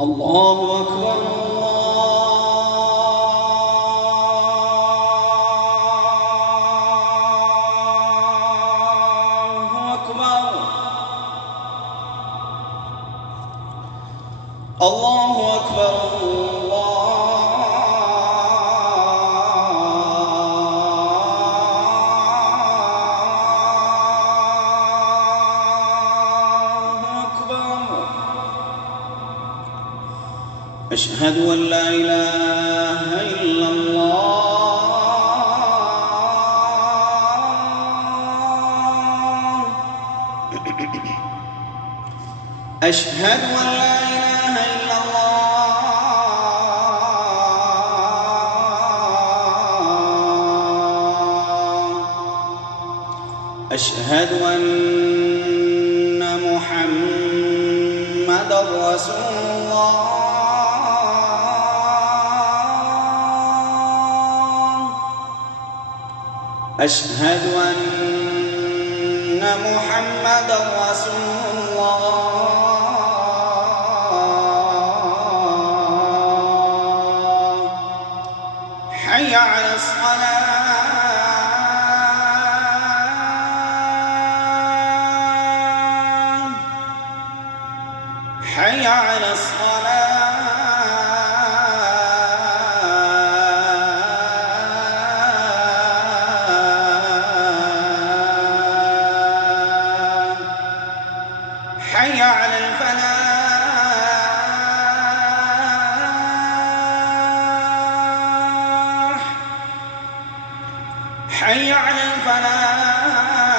الله أكبر الله أكبر أشهد أن لا إله إلا الله أشهد أن لا إله إلا الله أشهد أن محمدًا رسول الله أشهد أن محمدًا رسول الله حي على الصلاة حي على الصلاة حي على الفلاح حي على الفلاح